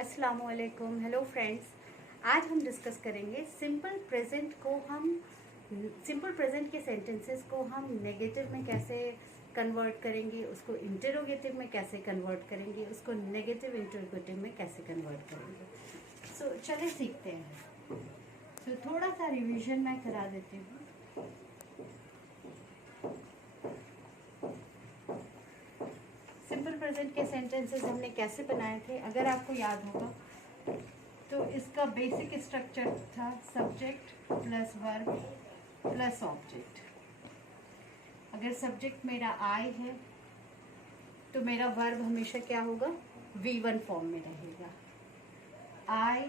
अस्सलाम वालेकुम, hello friends. आज हम डिस्कस करेंगे सिंपल प्रेजेंट के सेंटेंसेस को हम नेगेटिव में कैसे कन्वर्ट करेंगे, उसको इंटरोगेटिव में कैसे कन्वर्ट करेंगे, उसको नेगेटिव इंटरोगेटिव में कैसे कन्वर्ट करेंगे। सो चलिए सीखते हैं। सो थोड़ा सा रिवीजन मैं करा देती हूँ। सिंपल प्रेजेंट के सेंटेंसेस हमने कैसे बनाए थे, अगर आपको याद होगा तो इसका बेसिक स्ट्रक्चर था subject plus verb plus object. अगर सब्जेक्ट मेरा आई है तो मेरा वर्ब हमेशा क्या होगा, V1 फॉर्म में रहेगा। आई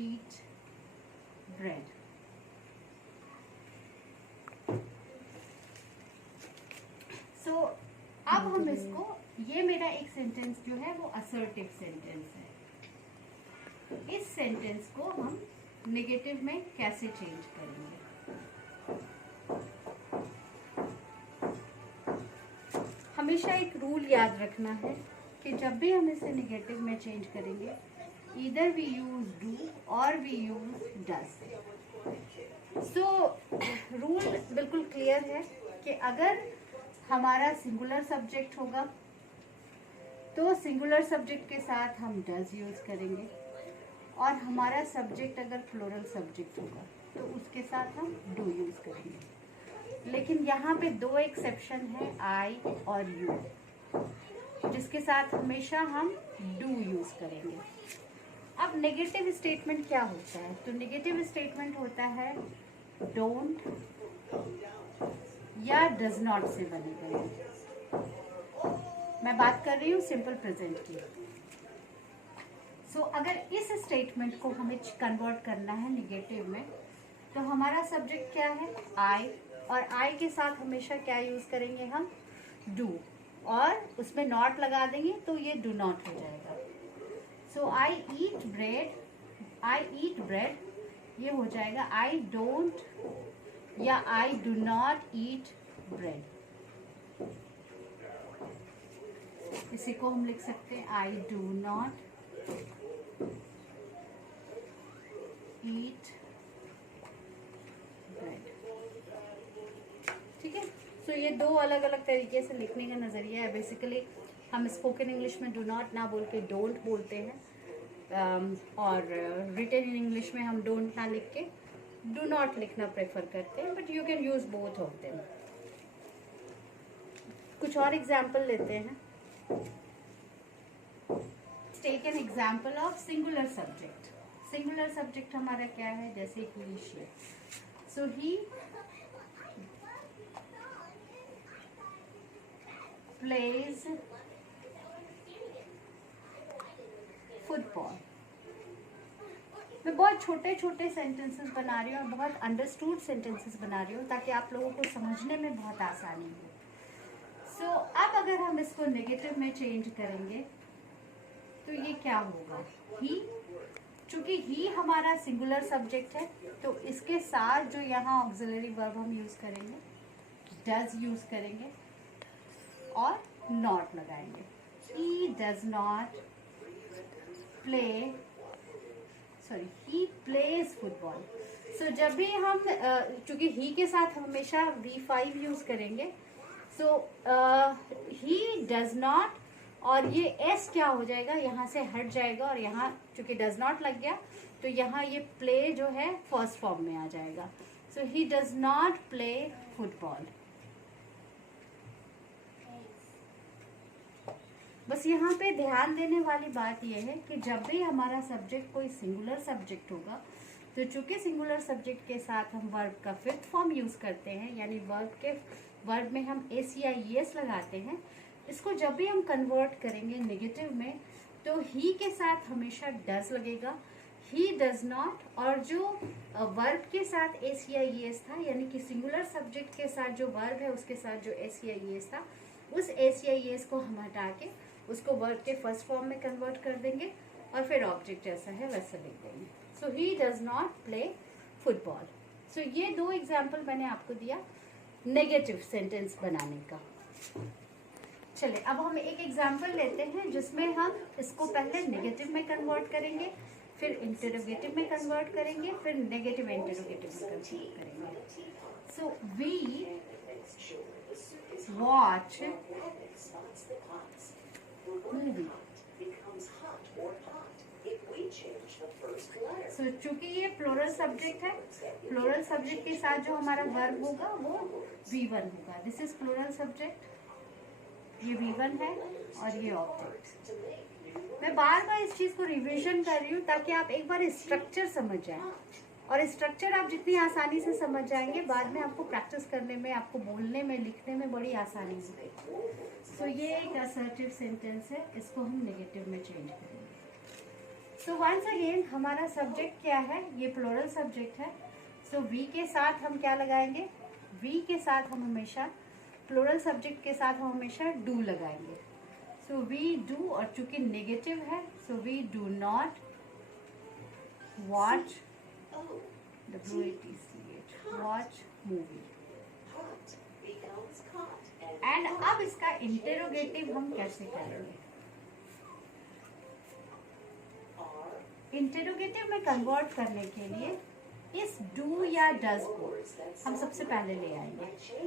ईट ब्रेड। सो अब हम इसको, ये मेरा एक सेंटेंस जो है वो असर्टिव सेंटेंस है। इस सेंटेंस को हम नेगेटिव में कैसे चेंज करेंगे। हमेशा एक रूल याद रखना है कि जब भी हम इसे नेगेटिव में चेंज करेंगे, ईदर वी यूज डू और we use does. So rule बिल्कुल क्लियर है कि अगर हमारा सिंगुलर सब्जेक्ट होगा तो सिंगुलर सब्जेक्ट के साथ हम डज यूज करेंगे, और हमारा सब्जेक्ट अगर प्लूरल सब्जेक्ट होगा तो उसके साथ हम डू यूज करेंगे। लेकिन यहाँ पे दो एक्सेप्शन है, आई और यू, जिसके साथ हमेशा हम डू यूज करेंगे। अब नेगेटिव स्टेटमेंट क्या होता है, तो नेगेटिव स्टेटमेंट होता है डोंट या डज नॉट से बने गए। मैं बात कर रही हूँ सिंपल प्रेजेंट की। सो अगर इस स्टेटमेंट को हमें कन्वर्ट करना है नेगेटिव में, तो हमारा सब्जेक्ट क्या है, आई, और आई के साथ हमेशा क्या यूज करेंगे हम, डू, और उसमें नॉट लगा देंगे तो ये डू नॉट हो जाएगा। सो आई ईट ब्रेड, ये हो जाएगा आई डोंट या I do not eat bread. इसी को हम लिख सकते हैं I do not eat bread. ठीक है। सो ये दो अलग अलग तरीके से लिखने का नज़रिया है। बेसिकली हम स्पोकन इंग्लिश में डू नॉट ना बोल के डोंट बोलते हैं, और रिटन इन इंग्लिश में हम डोंट ना लिख के डू नॉट लिखना प्रेफर करते हैं, but you can use both of them. कुछ और एग्जाम्पल लेते हैं। Take an example of singular subject. Singular subject हमारा क्या है, जैसे he, she. So he plays football. मैं बहुत छोटे छोटे सेंटेंसेस बना रही हूँ और बहुत अंडरस्टूड सेंटेंसेस बना रही हूँ ताकि आप लोगों को समझने में बहुत आसानी हो। सो अब अगर हम इसको नेगेटिव में चेंज करेंगे तो ये क्या होगा, ही, चूंकि ही हमारा सिंगुलर सब्जेक्ट है तो इसके साथ जो यहाँ ऑक्सिलरी वर्ब हम यूज करेंगे, डज यूज करेंगे और नॉट लगाएंगे। He does not play, sorry, he plays football. So जब भी हम, चूंकि ही के साथ हमेशा V5 यूज करेंगे, सो ही डज नॉट, और ये एस क्या हो जाएगा, यहाँ से हट जाएगा, और यहाँ चूंकि डज नॉट लग गया तो यहाँ ये प्ले जो है फर्स्ट फॉर्म में आ जाएगा। So he does not play football. बस यहाँ पे ध्यान देने वाली बात यह है कि जब भी हमारा सब्जेक्ट कोई सिंगुलर सब्जेक्ट होगा तो चूंकि सिंगुलर सब्जेक्ट के साथ हम वर्ब का फिफ्थ फॉर्म यूज करते हैं, यानी वर्ब में हम एस या ईएस लगाते हैं, इसको जब भी हम कन्वर्ट करेंगे नेगेटिव में तो ही के साथ हमेशा डज लगेगा, ही डज नॉट, और जो वर्ब के साथ एस या ईएस था, यानी कि सिंगुलर सब्जेक्ट के साथ जो वर्ब है उसके साथ जो एस या ईएस था, उस एस या ईएस को हम हटा के उसको वर्ब के फर्स्ट फॉर्म में कन्वर्ट कर देंगे और फिर ऑब्जेक्ट जैसा है वैसा लिख देंगे। So he does not play football. So ये दो एग्जाम्पल मैंने आपको दिया नेगेटिव सेंटेंस बनाने का। चलिए अब हम एक एग्जाम्पल लेते हैं जिसमें हम इसको पहले नेगेटिव में कन्वर्ट करेंगे, फिर इंटरोगेटिव में कन्वर्ट करेंगे, फिर नेगेटिव इंटरोगेटिव में कन्वर्ट करेंगे। So we watch movie. So चूंकि ये प्लूरल सब्जेक्ट है, प्लूरल सब्जेक्ट के साथ जो हमारा वर्ब होगा वो V1 होगा। दिस इज प्लूरल सब्जेक्ट, ये V1 है और ये ऑब्जेक्ट। मैं बार बार इस चीज को रिवीजन कर रही हूँ ताकि आप एक बार स्ट्रक्चर समझ जाएं, और स्ट्रक्चर आप जितनी आसानी से समझ जाएंगे बाद में आपको प्रैक्टिस करने में, आपको बोलने में, लिखने में बड़ी आसानी होगी। सो ये एक असर्टिव सेंटेंस है, इसको हम नेगेटिव में चेंज करेंगे। सो वंस अगेन हमारा सब्जेक्ट क्या है, ये प्लूरल सब्जेक्ट है। सो वी के साथ हम क्या लगाएंगे, वी के साथ हम हमेशा, प्लूरल सब्जेक्ट के साथ हम हमेशा डू लगाएंगे। सो वी डू, और चूंकि नेगेटिव है so we do not watch, watch movie. And अब इसका इंटेरोगेटिव हम कैसे करेंगे, इंटेरोगेटिव में कन्वर्ट करने के लिए इस डू या डज को हम सबसे पहले ले आएंगे।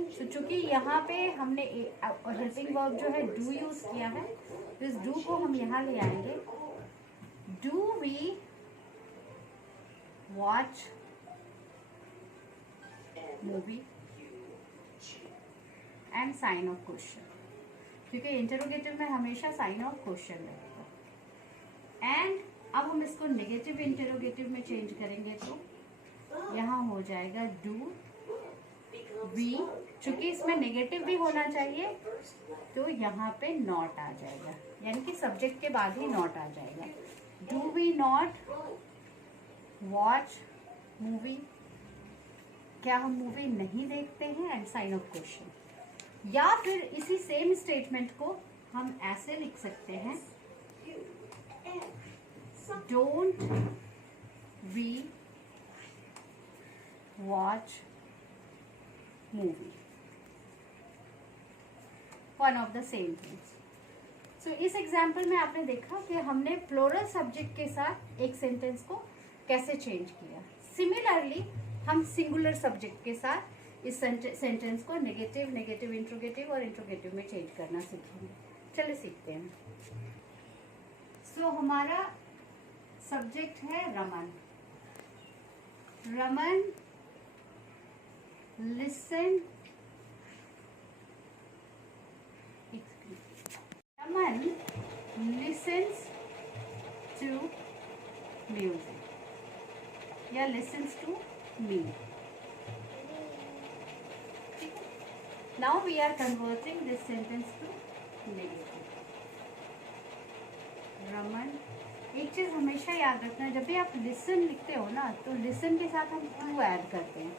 तो चूंकि यहाँ पे हमने हेल्पिंग वर्ब जो है डू यूज किया है, तो इस डू को हम यहाँ ले आएंगे। Do we watch movie and sign of question, क्योंकि इंटरोगेटिव में हमेशा साइन ऑफ क्वेश्चन रहेगा। एंड अब हम इसको नेगेटिव इंटरोगेटिव में चेंज करेंगे तो यहाँ हो जाएगा डू वी, चूंकि इसमें नेगेटिव भी होना चाहिए तो यहाँ पे नॉट आ जाएगा, यानी कि सब्जेक्ट के बाद ही नॉट आ जाएगा। Do we not watch movie, क्या हम मूवी नहीं देखते हैं, एंड साइन ऑफ क्वेश्चन। या फिर इसी सेम स्टेटमेंट को हम ऐसे लिख सकते हैं, don't we watch movie, one of the same things. So इस एग्जाम्पल में आपने देखा कि हमने प्लूरल सब्जेक्ट के साथ एक सेंटेंस को कैसे चेंज किया। सिमिलरली हम सिंगुलर सब्जेक्ट के साथ इस सेंटेंस को नेगेटिव, नेगेटिव इंट्रोगेटिव और इंट्रोगेटिव में चेंज करना सीखेंगे। चलिए सीखते हैं। सो हमारा सब्जेक्ट है Raman. Raman listen, Raman listens to music या listens to me. Now we are converting this sentence to negative. Raman, एक चीज हमेशा याद रखना, जब भी आप लिसन लिखते हो ना तो लिसन के साथ हम टू ऐड करते हैं।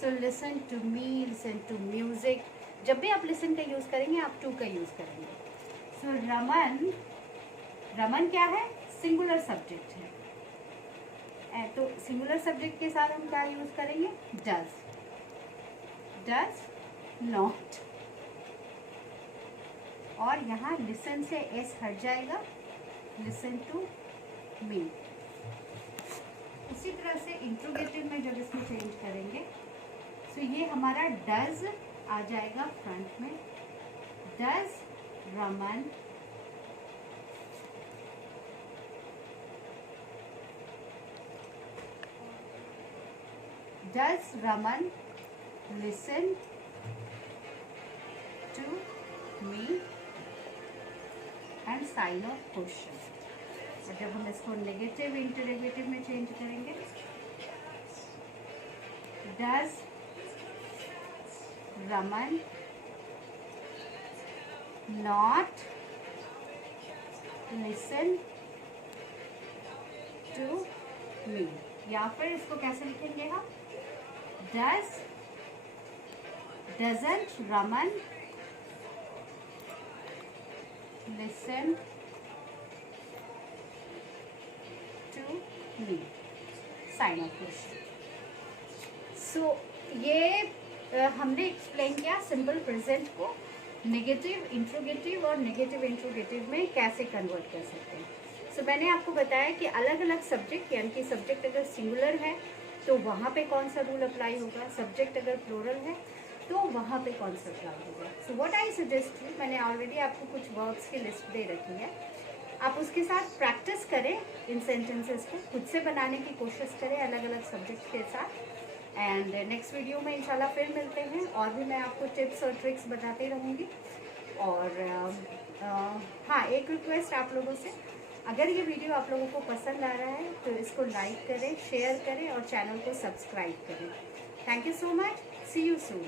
So listen to me, listen to music, जब भी आप लिसन का यूज करेंगे आप टू का यूज करेंगे। सो रमन, रमन क्या है, सिंगुलर सब्जेक्ट है, तो सिंगुलर सब्जेक्ट के साथ हम क्या यूज करेंगे, डज, डज नॉट, और यहाँ लिसन से एस हट जाएगा, लिसन टू मी। उसी तरह से इंट्रोगेटिव में जब इसमें चेंज करेंगे तो ये हमारा डज आ जाएगा फ्रंट में, does Raman Does Raman listen to me? And sign of question. और जब हम इसको नेगेटिव इंटरोगेटिव में चेंज करेंगे, Does Raman not listen to me? या फिर इसको कैसे लिखेंगे हम, doesn't Raman listen to me? Sign of question. So ये हमने एक्सप्लेन किया सिंपल प्रेजेंट को नेगेटिव इंट्रोगेटिव और नेगेटिव इंट्रोगेटिव में कैसे कन्वर्ट कर सकते हैं। सो मैंने आपको बताया कि अलग अलग सब्जेक्ट, यानी कि सब्जेक्ट अगर सिंगुलर है तो वहाँ पे कौन सा रूल अप्लाई होगा, सब्जेक्ट अगर प्लूरल है तो वहाँ पे कौन सा अप्लाई होगा। So what I suggest you, मैंने ऑलरेडी आपको कुछ वर्ब्स की लिस्ट दे रखी है, आप उसके साथ प्रैक्टिस करें, इन सेंटेंसेस को खुद से बनाने की कोशिश करें अलग अलग सब्जेक्ट के साथ। एंड नेक्स्ट वीडियो में इंशाल्लाह फिर मिलते हैं, और भी मैं आपको टिप्स और ट्रिक्स बताती रहूँगी। और हाँ, एक रिक्वेस्ट आप लोगों से, अगर ये वीडियो आप लोगों को पसंद आ रहा है तो इसको लाइक करें, शेयर करें और चैनल को सब्सक्राइब करें। Thank you so much, see you soon.